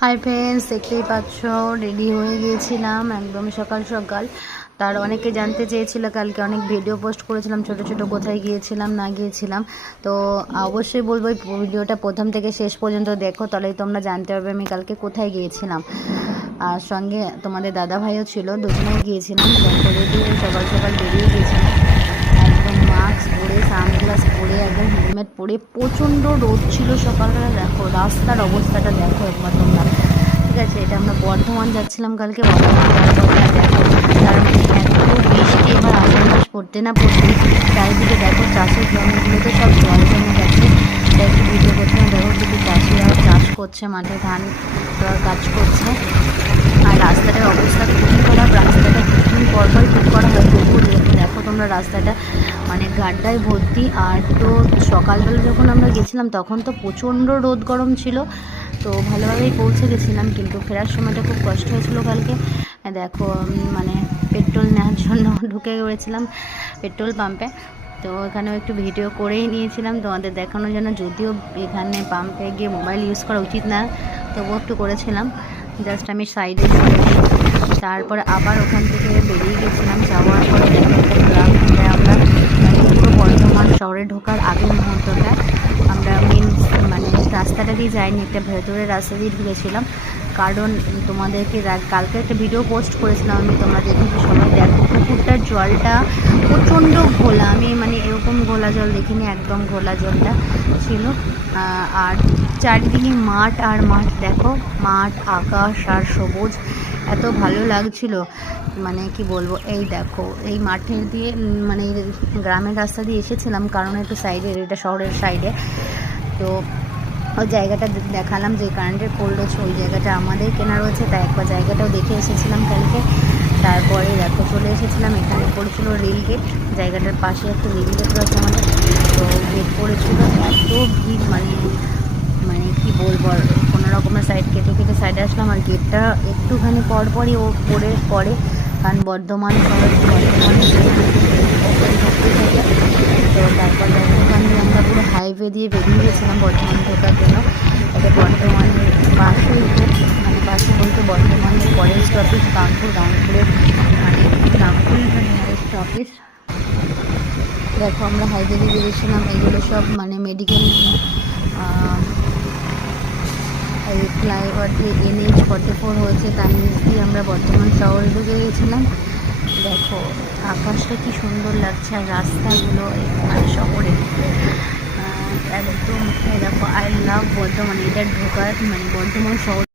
Hi friends, দেখতেই পাচ্ছ ready হয়ে গিয়েছিলাম একদম সকাল সকাল। তার অনেকে জানতে চেয়েছিল, কালকে অনেক ভিডিও পোস্ট করেছিলাম ছোট ছোট, কোথায় গিয়েছিলাম না গিয়েছিলাম। তো অবশ্যই বলবো এই ভিডিওটা প্রথম থেকে শেষ পর্যন্ত দেখো, তাহলেই তোমরা জানতে পারবে আমি কালকে কোথায় গিয়েছিলাম। আর সঙ্গে তোমাদের দাদা ভাইও ছিল, দুজনেই গিয়েছিলাম। দেখো রেডি হয়ে সকাল সকাল বেরিয়ে গিয়েছিলাম, একদম মাস্ক পরে সানগ্লাস পরে একদম হেলমেট পরে। প্রচণ্ড রোদ ছিল সকালবেলা। দেখো রাস্তার অবস্থাটা দেখো একবার তোমরা। ঠিক আছে, এটা আমরা বর্ধমান যাচ্ছিলাম কালকে। বর্ধমান যাওয়ার পরে দেখো তার মানে এত বৃষ্টি, এবার আষাঢ় মাস পড়তে না পড়তে চারিদিকে দেখো চাষের জমিগুলোতে সব জল জমে গেছে। এটা একটু ভিডিও করছিলাম। দেখো কিন্তু চাষিরা চাষ করছে, মাঠে ধান দেওয়ার কাজ করছে। আর রাস্তাটার অবস্থা খুবই খারাপ। রাস্তাটা কিছুদিন পরপর ঠিক করা হয়, তবুও দেখো তোমরা রাস্তাটা মানে গাড্ডায় ভর্তি। আর তো সকালবেলা যখন আমরা গেছিলাম তখন তো প্রচণ্ড রোদ গরম ছিল, তো ভালোভাবেই পৌঁছে গেছিলাম, কিন্তু ফেরার সময়টা খুব কষ্ট হয়েছিল কালকে। দেখো মানে পেট্রোল নেওয়ার জন্য ঢুকে গিয়েছিলাম পেট্রোল পাম্পে, তো এখানেও একটু ভিডিও করেই নিয়েছিলাম তোমাদের দেখানোর জন্য। যদিও এখানে পাম্পে গিয়ে মোবাইল ইউজ করা উচিত না, তবুও একটু করেছিলাম। জাস্ট আমি সাইডে তারপরে আবার ওখান থেকে বেরিয়ে গেছিলাম। যাওয়ার পরে দেখো একটা গ্রাম, আমরা মানে পুরো বর্ধমান শহরে ঢোকার আগের মুহূর্তটা আমরা মেন মানে রাস্তাটা দিয়ে যাইনি, একটা ভেতরের রাস্তা দিয়ে ঢুকেছিলাম। কারণ তোমাদেরকে কালকে একটা ভিডিও পোস্ট করেছিলাম আমি, তোমরা দেখেছো সবাই। দেখো পুকুরটার জলটা প্রচণ্ড ঘোলা, আমি মানে এরকম ঘোলা জল দেখিনি, একদম ঘোলা জলটা ছিল। আর চারিদিকে মাঠ আর মাঠ, দেখো মাঠ, আকাশ আর সবুজ, এত ভালো লাগছিল মানে কি বলবো। এই দেখো এই মাঠের দিয়ে মানে গ্রামের রাস্তা দিয়ে এসেছিলাম, কারণ একটু সাইডে, এটা শহরের সাইডে। তো ওই জায়গাটা দেখালাম, যে কারেন্টের পোল রয়েছে ওই জায়গাটা আমাদের কেনা রয়েছে, তাই একবার জায়গাটাও দেখে এসেছিলাম কালকে। তারপরে দেখো চলে এসেছিলাম, এখানে পড়েছিল রেল গেট, জায়গাটার পাশে একটা রেল গেট রয়েছে আমাদের। তো গেট পড়েছিল, এত ভিড় মানে মানে কি বলবো। আর কোনো রকমের সাইড কেটে কেটে সাইডে আসলাম, আর গেটটা একটুখানি পরপরই ও পরে, কারণ বর্ধমান শহর, বর্ধমানে ঢুকতে থাকে। তো তারপর ওখান দিয়ে আমরা পুরো হাইওয়ে দিয়ে বেরিয়ে গেছিলাম বর্ধমান ঢোকার জন্য। এটা বর্ধমানের পাশেই, মানে পাশে বলতে বর্ধমানের ফরেস্ট অফিস গাংপুরের মানে গাংপুর নিয়ারেস্ট অফিস। দেখো আমরা হাইওয়ে দিয়ে বেরিয়েছিলাম, এগুলো সব মানে মেডিকেল এই ফ্লাইওভার দিয়ে NH-44 হয়েছে, তার নিচ দিয়ে আমরা বর্ধমান শহরে ঢুকে গেছিলাম। দেখো আকাশটা কি সুন্দর লাগছে, আর রাস্তাগুলো মানে শহরে একদম। দেখো আই লাভ বর্ধমান, এটা ঢোকার মানে বর্ধমান শহর।